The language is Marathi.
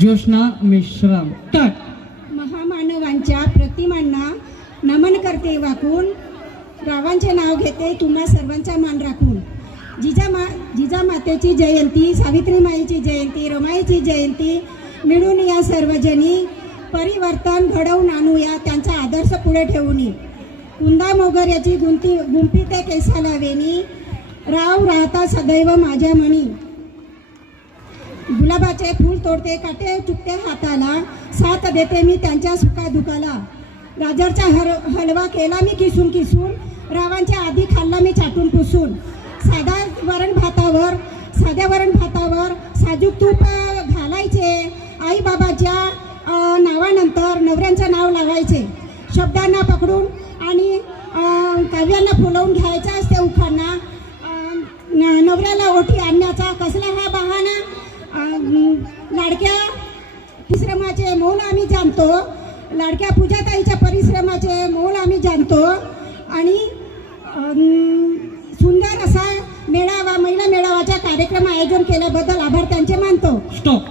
ज्योत्स्ना मेश्राम टाक. महामानवांच्या प्रतिमांना नमन करते वाकून, रावांचे नाव घेते तुम्हा सर्वांचा मान राखून. जिजामातेची जयंती, सावित्रीमाईची जयंती, रमाईची जयंती मिळून या सर्वजणी परिवर्तन घडवून आणूया त्यांचा आदर्श पुढे ठेवून. कुंदा मोगऱ्याची गुंफी ते केसाला वेणी, राव राहता सदैव माझ्या मणी. गुलाबाचे फूल तोडते काटे चुकते हाताला, साथ देते मी त्यांच्या सुखादुखाला. गाजरचा हलवा केला मी किसून किसून, रावांच्या आधी खाल्ला मी चाटून पुसून. साध्या वरण भातावर साजूक तूप घालायचे, आई बाबाच्या नावानंतर नवऱ्यांचं नाव लावायचे. शब्दांना पकडून आणि काव्यांना फुलवून घ्यायचा असते उखाणा. नवऱ्याला ओठी आणण्याचा कसला हा बहाणा. लाडक्या परिश्रमाचे मोल आम्ही जाणतो, लाडक्या पूजाताईच्या परिश्रमाचे मोल आम्ही जाणतो. आणि सुंदर असा मेळावा, महिला मेळावाचा कार्यक्रम आयोजन केल्याबद्दल आभार त्यांचे मानतो. स्टॉप.